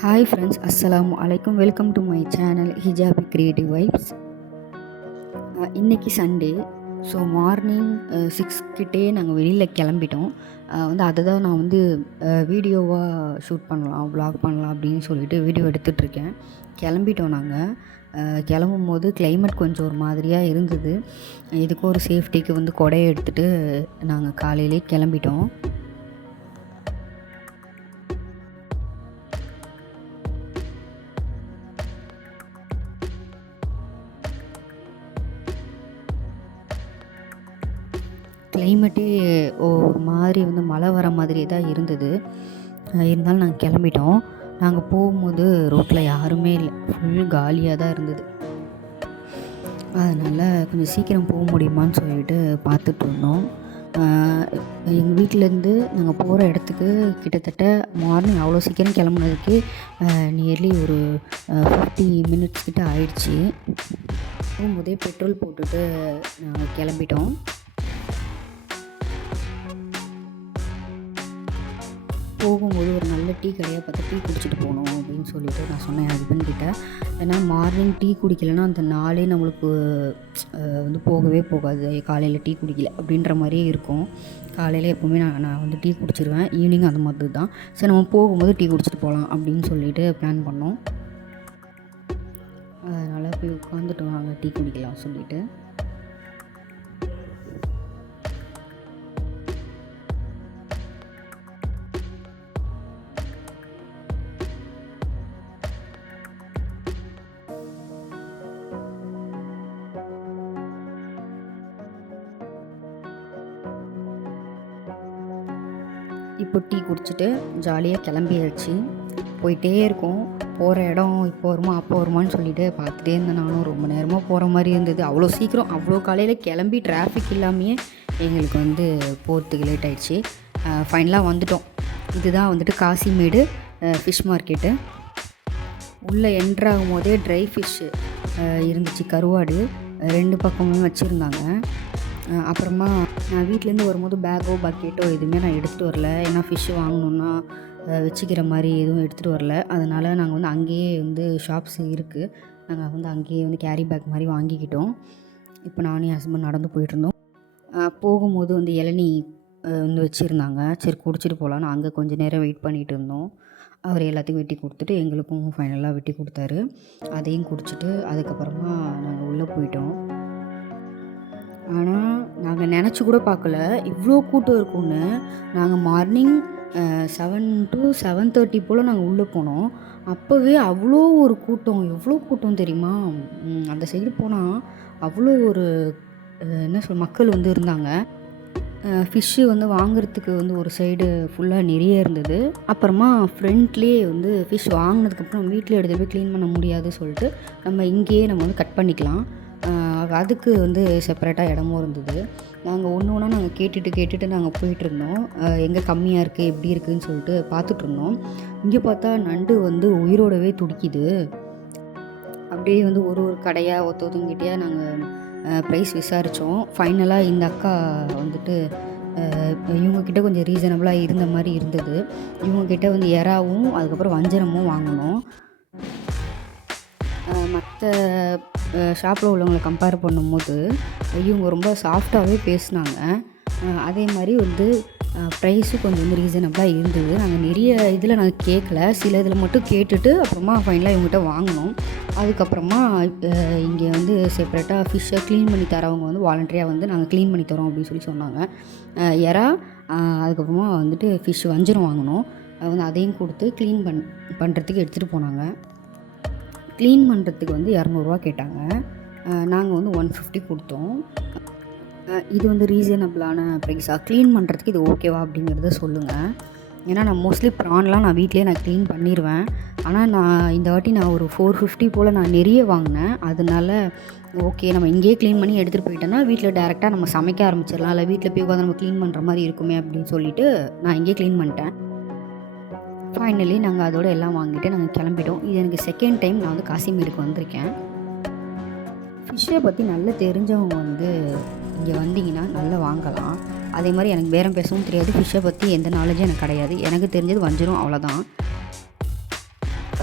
Hi friends, அஸ்ஸலாமு அலைக்கும். Welcome to my channel Hijabi creative vibes. இன்றைக்கி சண்டே. ஸோ மார்னிங் 6 கிட்டே நாங்கள் வெளியில் கிளம்பிட்டோம். அதை தான் நான் வீடியோவாக ஷூட் பண்ணலாம், வ்ளாக் பண்ணலாம் அப்படின்னு சொல்லிட்டு வீடியோ எடுத்துகிட்ருக்கேன். கிளம்பிட்டோம் நாங்கள். கிளம்பும் போது கிளைமேட் கொஞ்சம் ஒரு மாதிரியாக இருந்தது. இதுக்கு ஒரு சேஃப்டிக்கு கொடையை எடுத்துகிட்டு நாங்கள் காலையிலே கிளம்பிட்டோம். கிளைமேட்டே ஒரு மாதிரி மழை வர மாதிரி தான் இருந்தது. இருந்தாலும் நாங்கள் கிளம்பிட்டோம். நாங்கள் போகும்போது ரோட்டில் யாருமே இல்லை, ஃபுல் காலியாக தான் இருந்தது. அதனால் கொஞ்சம் சீக்கிரம் போக முடியுமான்னு சொல்லிட்டு பார்த்துட்ருந்தோம். எங்கள் வீட்டிலேருந்து நாங்கள் போகிற இடத்துக்கு கிட்டத்தட்ட மார்னிங் அவ்வளோ சீக்கிரம் கிளம்புனதுக்கு நியர்லி ஒரு 50 மினிட்ஸ் கிட்ட ஆயிடுச்சு. போகும்போதே பெட்ரோல் போட்டுட்டு நாங்கள் கிளம்பிட்டோம். போகும்போது ஒரு நல்ல டீ கடையாக பார்த்து டீ குடிச்சிட்டு போகணும் அப்படின்னு சொல்லிட்டு நான் சொன்னேன் என் ஹஸ்பண்ட்கிட்ட. ஏன்னா மார்னிங் டீ குடிக்கலைன்னா அந்த நாளே நம்மளுக்கு போகவே போகாது. காலையில் டீ குடிக்கல அப்படின்ற மாதிரியே இருக்கும். காலையில் எப்போவுமே நான் டீ குடிச்சிருவேன். ஈவினிங் அந்த மாதிரி தான். சரி, நம்ம போகும்போது டீ குடிச்சிட்டு போகலாம் அப்படின்னு சொல்லிட்டு பிளான் பண்ணோம். அதனால் போய் உட்காந்துட்டோம் நாங்கள் டீ குடிக்கலாம் சொல்லிவிட்டு. இப்போ டீ குடிச்சிட்டு ஜாலியாக கிளம்பியாச்சு. போயிட்டே இருக்கோம். போகிற இடம் இப்போ வருமா அப்போ வருமானு சொல்லிட்டு பார்த்துட்டே இருந்தேன். நானும் ரொம்ப நேரமாக போகிற மாதிரி இருந்தது. அவ்வளோ சீக்கிரம் அவ்வளோ காலையில் கிளம்பி டிராஃபிக் இல்லாமையே எங்களுக்கு போகிறதுக்கு லேட் ஆகிடுச்சு. ஃபைனலாக வந்துட்டோம். இதுதான் காசிமேடு ஃபிஷ் மார்க்கெட்டு. உள்ளே என்ட்ராகும் போதே ட்ரை ஃபிஷ்ஷு இருந்துச்சு, கருவாடு 2 பக்கமும் வச்சுருந்தாங்க. அப்புறமா நான் வீட்டிலேருந்து வரும்போது பேக்கோ பக்கெட்டோ எதுவுமே நான் எடுத்துகிட்டு வரல. ஏன்னா ஃபிஷ்ஷு வாங்கணுன்னா வச்சுக்கிற மாதிரி எதுவும் எடுத்துகிட்டு வரல. அதனால் நாங்கள் அங்கேயே ஷாப்ஸ் இருக்குது. நாங்கள் அங்கேயே கேரி பேக் மாதிரி வாங்கிக்கிட்டோம். இப்போ நானும் என் ஹஸ்பண்ட் நடந்து போயிட்டுருந்தோம். போகும்போது இளநீ வச்சுருந்தாங்க. சரி குடிச்சிட்டு போகலான்னு அங்கே கொஞ்சம் நேரம் வெயிட் பண்ணிகிட்டு இருந்தோம். அவர் எல்லாத்தையும் வெட்டி கொடுத்துட்டு எங்களுக்கும் ஃபைனலாக வெட்டி கொடுத்தாரு. அதையும் குடிச்சிட்டு அதுக்கப்புறமா நாங்கள் உள்ளே போயிட்டோம். ஆனால் நாங்கள் நினச்சி கூட பார்க்கல இவ்வளோ கூட்டம் இருக்கும்னு. நாங்கள் மார்னிங் 7 to 7:30 போல் நாங்கள் உள்ளே போனோம். அப்போவே அவ்வளோ ஒரு கூட்டம், எவ்வளோ கூட்டம் தெரியுமா? அந்த சைடு போனால் அவ்வளோ ஒரு மக்கள் இருந்தாங்க. ஃபிஷ்ஷு வாங்குறதுக்கு ஒரு சைடு ஃபுல்லாக நிறைய இருந்தது. அப்புறமா ஃப்ரண்ட்லேயே ஃபிஷ் வாங்கினதுக்கப்புறம் வீட்டில் எடுத்து போய் க்ளீன் பண்ண முடியாது சொல்லிட்டு நம்ம இங்கேயே நம்ம கட் பண்ணிக்கலாம். அதுக்கு செப்பரேட்டாக இடமும் இருந்தது. நாங்கள் ஒன்று ஒன்றா நாங்கள் கேட்டுட்டு நாங்கள் போயிட்டுருந்தோம். எங்கே கம்மியாக இருக்குது எப்படி இருக்குதுன்னு சொல்லிட்டு பார்த்துட்ருந்தோம். இங்கே பார்த்தா நண்டு உயிரோடவே துடிக்குது. அப்படியே ஒரு கடையாக ஒருத்தவங்கிட்டே நாங்கள் ப்ரைஸ் விசாரித்தோம். ஃபைனலாக இந்த அக்கா இவங்கக்கிட்ட கொஞ்சம் ரீசனபிளாக இருந்த மாதிரி இருந்தது. இவங்கக்கிட்ட எறாவும் அதுக்கப்புறம் வஞ்சரமும் வாங்கினோம். மற்ற ஷாப்பில் உள்ளவங்களை கம்பேர் பண்ணும்போது இவங்க ரொம்ப சாஃப்டாகவே பேசினாங்க. அதே மாதிரி ப்ரைஸும் கொஞ்சம் ரீசனபிளாக இருந்தது. நாங்கள் நிறைய இதில் நாங்கள் கேட்கல, சில இதில் மட்டும் கேட்டுட்டு அப்புறமா ஃபைனலாக இவங்ககிட்ட வாங்கினோம். அதுக்கப்புறமா இங்கே செப்பரேட்டாக ஃபிஷ்ஷை க்ளீன் பண்ணி தரவங்க வாலண்டரியாக நாங்கள் க்ளீன் பண்ணி தரோம் அப்படின்னு சொல்லி சொன்னாங்க. எறா அதுக்கப்புறமா ஃபிஷ் வஞ்சரம் வாங்கினோம். அதையும் கொடுத்து க்ளீன் பண்ணுறதுக்கு எடுத்துகிட்டு போனாங்க. க்ளீன் பண்ணுறதுக்கு 200 கேட்டாங்க. நாங்கள் 150 கொடுத்தோம். இது ரீசனபிளான ப்ரைஸாக க்ளீன் பண்ணுறதுக்கு இது ஓகேவா அப்படிங்கிறத சொல்லுங்கள். ஏன்னா நான் மோஸ்ட்லி ப்ரான்லாம் நான் வீட்டிலே நான் க்ளீன் பண்ணிடுவேன். ஆனால் இந்த வாட்டி நான் ஒரு 450 போல் நான் நிறைய வாங்கினேன். அதனால ஓகே, நம்ம இங்கேயே க்ளீன் பண்ணி எடுத்துகிட்டு போயிட்டோன்னா வீட்டில் டேரெக்டாக நம்ம சமைக்க ஆரம்பிச்சிடலாம். இல்லை வீட்டில் போய் உட்காந்து நம்ம க்ளீன் பண்ணுற மாதிரி இருக்குமே அப்படின்னு சொல்லிவிட்டு நான் இங்கேயே க்ளீன் பண்ணிட்டேன். ஃபைனலி நாங்கள் அதோடு எல்லாம் வாங்கிட்டு நாங்கள் கிளம்பிட்டோம். இது எனக்கு செகண்ட் டைம் நான் காசிமேடுக்கு வந்திருக்கேன். ஃபிஷ்ஷை பற்றி நல்லா தெரிஞ்சவங்க இங்கே வந்தீங்கன்னா நல்லா வாங்கலாம். அதே மாதிரி எனக்கு பேரம் பேசவும் தெரியாது. ஃபிஷ்ஷை பற்றி எந்த நாலேஜும் எனக்கு கிடையாது. எனக்கு தெரிஞ்சது வஞ்சிரம், அவ்வளோதான்.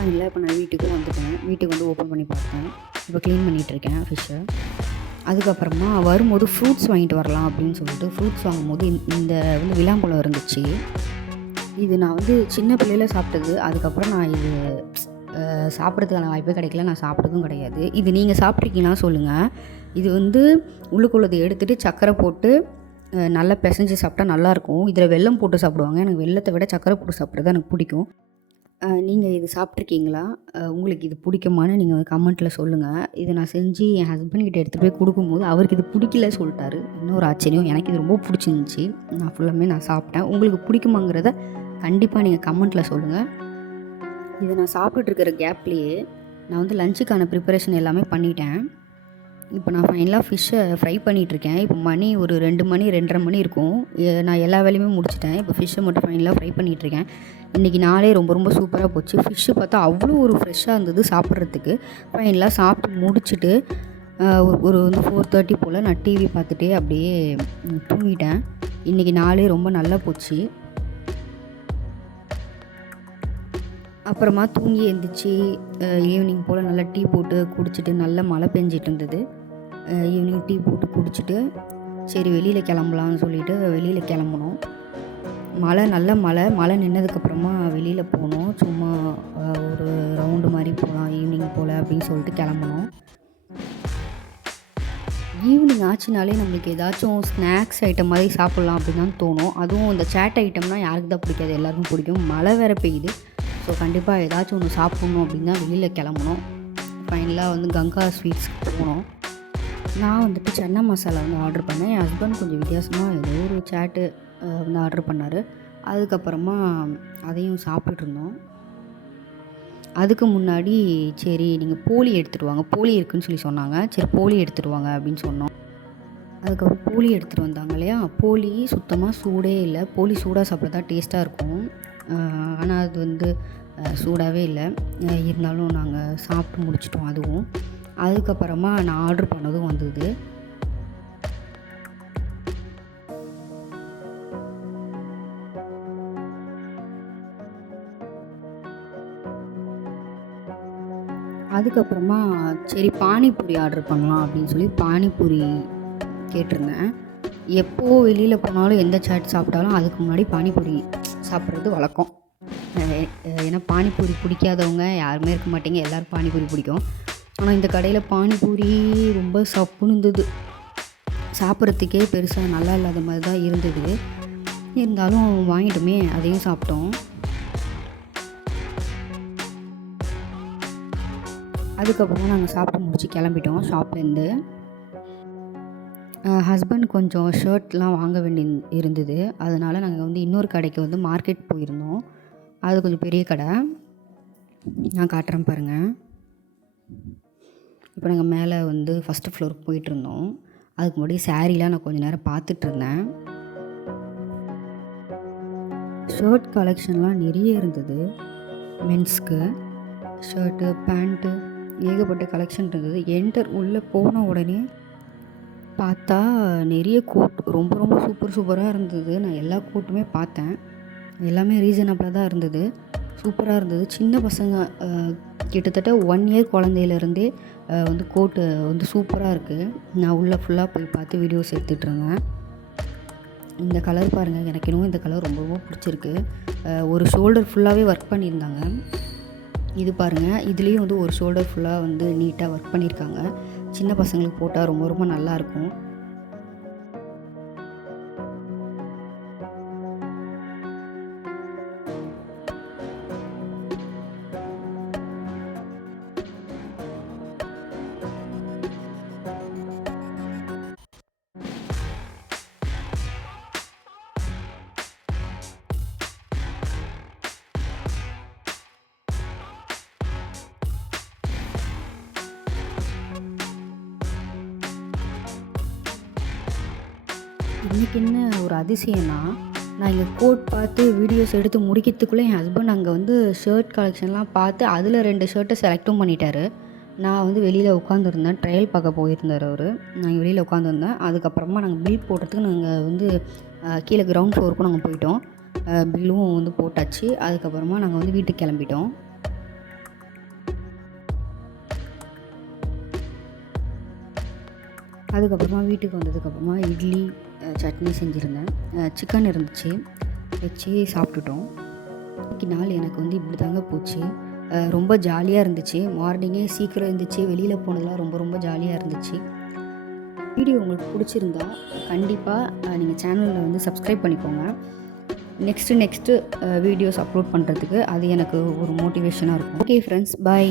ஃபைனலாக இப்போ நான் வீட்டுக்கும் வந்துட்டேன். வீட்டுக்கு வந்து ஓப்பன் பண்ணி பார்த்தேன். இப்போ க்ளீன் பண்ணிகிட்ருக்கேன் ஃபிஷ்ஷை. அதுக்கப்புறமா வரும்போது ஃப்ரூட்ஸ் வாங்கிட்டு வரலாம் அப்படின்னு சொல்லிட்டு ஃப்ரூட்ஸ் வாங்கும்போது இந்த வந்து விளாம்பழம் இருந்துச்சு. இது நான் வந்து சின்ன பிள்ளையில சாப்பிட்டது. அதுக்கப்புறம் நான் இது சாப்பிட்றதுக்கான வாய்ப்பே கிடைக்கல. நான் சாப்பிட்டதும் கிடையாது. இது நீங்கள் சாப்பிட்ருக்கீங்கன்னா சொல்லுங்கள். இது வந்து உள்ளுக்குள்ளதை எடுத்துகிட்டு சர்க்கரை போட்டு நல்லா பிசைஞ்சு சாப்பிட்டா நல்லாயிருக்கும். இதில் வெல்லம் போட்டு சாப்பிடுவாங்க. எனக்கு வெல்லத்தை விட சர்க்கரை போட்டு சாப்பிட்றது எனக்கு பிடிக்கும். நீங்கள் இது சாப்பிட்ருக்கீங்களா? உங்களுக்கு இது பிடிக்குமான்னு நீங்கள் கமெண்ட்டில் சொல்லுங்கள். இதை நான் செஞ்சு என் ஹஸ்பண்ட்கிட்ட எடுத்துகிட்டு போய் கொடுக்கும்போது அவருக்கு இது பிடிக்கல சொல்லிட்டாரு. இன்னொரு ஆச்சரியம், எனக்கு இது ரொம்ப பிடிச்சிருந்துச்சி. நான் ஃபுல்லாமே நான் சாப்பிட்டேன். உங்களுக்கு பிடிக்குமாங்கிறத கண்டிப்பாக நீங்கள் கமெண்ட்டில் சொல்லுங்கள். இதை நான் சாப்பிட்டுட்ருக்கிற கேப்லேயே நான் வந்து லஞ்சுக்கான ப்ரிப்பரேஷன் எல்லாமே பண்ணிட்டேன். இப்போ நான் ஃபைனலாக ஃபிஷ்ஷை ஃப்ரை பண்ணிகிட்ருக்கேன். இப்போ மணி ஒரு 2 மணி 2:30 மணி இருக்கும். நான் எல்லா வேலையுமே முடிச்சிட்டேன். இப்போ ஃபிஷ்ஷை மட்டும் ஃபைனலாக ஃப்ரை பண்ணிகிட்ருக்கேன். இன்றைக்கி நாளே ரொம்ப ரொம்ப சூப்பராக போச்சு. ஃபிஷ்ஷு பார்த்தா அவ்வளோ ஒரு ஃப்ரெஷ்ஷாக இருந்தது சாப்பிட்றதுக்கு. ஃபைனலாக சாப்பிட்டு முடிச்சுட்டு ஒரு வந்து 4:30 போல் நான் டிவி பார்த்துட்டே அப்படியே தூங்கிட்டேன். இன்றைக்கி நாளே ரொம்ப நல்லா போச்சு. அப்புறமா தூங்கி எழுந்திரிச்சி ஈவினிங் போல் நல்லா டீ போட்டு குடிச்சிட்டு நல்லா மழை பெஞ்சிட்டு இருந்தது. ஈவினிங் டீ போட்டு குடிச்சிட்டு சரி வெளியில் கிளம்பலான்னு சொல்லிட்டு வெளியில் கிளம்புனோம். நல்ல மழை நின்னதுக்கப்புறமா வெளியில் போனோம். சும்மா ஒரு ரவுண்டு மாதிரி போகலாம் ஈவினிங் போல் அப்படின்னு சொல்லிட்டு கிளம்புனோம். ஈவினிங் ஆச்சுனாலே நம்மளுக்கு ஏதாச்சும் ஸ்நாக்ஸ் ஐட்டம் மாதிரி சாப்பிட்லாம் அப்படின்னு தான் தோணும். அதுவும் இந்த சேட் ஐட்டம்னால் யாருக்கு தான் பிடிக்காது, எல்லாருக்கும் பிடிக்கும். மழை வேறு பெய்யுது. ஸோ கண்டிப்பாக ஏதாச்சும் ஒன்று சாப்பிட்ணும் அப்படின்னு தான் வெளியில் கிளம்புனோம். ஃபைனலாக வந்து கங்கா ஸ்வீட்ஸ்க்கு போனோம். நான் வந்துட்டு சன்னா மசாலா வந்து ஆர்டர் பண்ணேன். என் ஹஸ்பண்ட் கொஞ்சம் வித்தியாசமாக ஏதோ ஒரு சேட்டு வந்து ஆர்டர் பண்ணார். அதுக்கப்புறமா அதையும் சாப்பிட்ருந்தோம். அதுக்கு முன்னாடி சரி நீங்கள் போலி எடுத்துகிட்டு வாங்க, போலி இருக்குதுன்னு சொல்லி சொன்னாங்க. சரி போலி எடுத்துகிட்டு வாங்க அப்படின்னு சொன்னோம். அதுக்கப்புறம் போலி எடுத்துகிட்டு வந்தாங்க இல்லையா, போலி சுத்தமாக சூடே இல்லை. போலி சூடாக சாப்பிட்றது தான் டேஸ்ட்டாக இருக்கும். ஆனால் அது வந்து சூடாகவே இல்லை. இருந்தாலும் நாங்கள் சாப்பிட்டு முடிச்சிட்டோம் அதுவும். அதுக்கப்புறமா நான் ஆர்டர் பண்ணதும் வந்தது. அதுக்கப்புறமா சரி பானிபூரி ஆர்டர் பண்ணலாம் அப்படின்னு சொல்லி பானிபூரி கேட்டிருந்தேன். எப்போது வெளியில் போனாலும் எந்த சாட் சாப்பிட்டாலும் அதுக்கு முன்னாடி பானிபூரி சாப்பிட்றது வழக்கம். ஏன்னா பானிபூரி பிடிக்காதவங்க யாருமே இருக்க மாட்டீங்க, எல்லோரும் பானிபூரி பிடிக்கும். ஆனால் இந்த கடையில் பானிபூரி ரொம்ப சப்புன்னு இருந்தது. சாப்பிட்றதுக்கே பெருசாக நல்லா இல்லாத மாதிரி தான் இருந்தது. இருந்தாலும் வாங்கிட்டோமே, அதையும் சாப்பிட்டோம். அதுக்கப்புறமா நாங்கள் சாப்பிட்டு முடிச்சு கிளம்பிட்டோம் ஷாப்லேருந்து. ஹஸ்பண்ட் கொஞ்சம் ஷர்ட்லாம் வாங்க வேண்டி இருந்தது. அதனால் நாங்கள் வந்து இன்னொரு கடைக்கு வந்து மார்க்கெட் போயிருந்தோம். அது கொஞ்சம் பெரிய கடை. நான் காட்டுறேன் பாருங்கள். இப்போ நாங்கள் மேலே வந்து ஃபஸ்ட்டு ஃப்ளோருக்கு போயிட்டுருந்தோம். அதுக்கு முன்னாடி சாரீலாம் நான் கொஞ்சம் நேரம் பார்த்துட்ருந்தேன். ஷர்ட் கலெக்ஷன்லாம் நிறைய இருந்தது. மென்ஸ்க்கு ஷர்ட்டு, பேண்ட்டு ஏகப்பட்ட கலெக்ஷன் இருந்தது. உள்ளே போன உடனே பார்த்தா நிறைய கோட் ரொம்ப ரொம்ப சூப்பராக இருந்தது. நான் எல்லா கோட்டுமே பார்த்தேன். எல்லாமே ரீசனபிளாக தான் இருந்தது. சூப்பராக இருந்தது. சின்ன பசங்க கிட்டத்தட்ட 1 இயர் குழந்தையிலேருந்தே வந்து கோட்டு வந்து சூப்பராக இருக்குது. நான் உள்ளே ஃபுல்லாக போய் பார்த்து வீடியோஸ் எடுத்துகிட்ருந்தேன். இந்த கலர் பாருங்கள், எனக்கு இன்னும் இந்த கலர் ரொம்ப ரொம்ப பிடிச்சிருக்கு. ஒரு ஷோல்டர் ஃபுல்லாகவே ஒர்க் பண்ணியிருந்தாங்க. இது பாருங்கள், இதுலேயும் வந்து ஒரு ஷோல்டர் ஃபுல்லாக வந்து நீட்டாக ஒர்க் பண்ணியிருக்காங்க. சின்ன பசங்களுக்கு போட்டால் ரொம்ப ரொம்ப நல்லாயிருக்கும். இன்றைக்கி என்ன ஒரு அதிசயம்னா, நான் இங்கே கோட் பார்த்து வீடியோஸ் எடுத்து முடிக்கிறதுக்குள்ளே என் ஹஸ்பண்ட் அங்கே வந்து ஷர்ட் கலெக்ஷன்லாம் பார்த்து அதில் 2 ஷர்ட்டை செலக்டும் பண்ணிட்டார். நான் வந்து வெளியில் உட்காந்துருந்தேன். ட்ரையல் பார்க்க போயிருந்தார் அவர். நான் வெளியில் உட்காந்துருந்தேன். அதுக்கப்புறமா நாங்கள் பில் போடுறதுக்கு நாங்கள் வந்து கீழே கிரவுண்ட் ஃப்ளோருக்கும் நாங்கள் போயிட்டோம். பில்லும் வந்து போட்டாச்சு. அதுக்கப்புறமா நாங்கள் வந்து வீட்டுக்கு கிளம்பிட்டோம். அதுக்கப்புறமா வீட்டுக்கு வந்ததுக்கப்புறமா இட்லி சட்னி செஞ்சுருந்தேன். சிக்கன் இருந்துச்சு, வச்சு சாப்பிட்டுட்டோம். இன்னைக்கு நாள் எனக்கு வந்து இப்படி தாங்க போச்சு. ரொம்ப ஜாலியாக இருந்துச்சு. மார்னிங்கே சீக்கிரம் எழுந்திரிச்சு வெளியில் போனதெல்லாம் ரொம்ப ரொம்ப ஜாலியாக இருந்துச்சு. வீடியோ உங்களுக்கு பிடிச்சிருந்தா கண்டிப்பாக நீங்கள் சேனலில் வந்து சப்ஸ்கிரைப் பண்ணிக்கோங்க. நெக்ஸ்ட்டு வீடியோஸ் அப்லோட் பண்ணுறதுக்கு அது எனக்கு ஒரு மோட்டிவேஷனாக இருக்கும். ஓகே ஃப்ரெண்ட்ஸ், பாய்.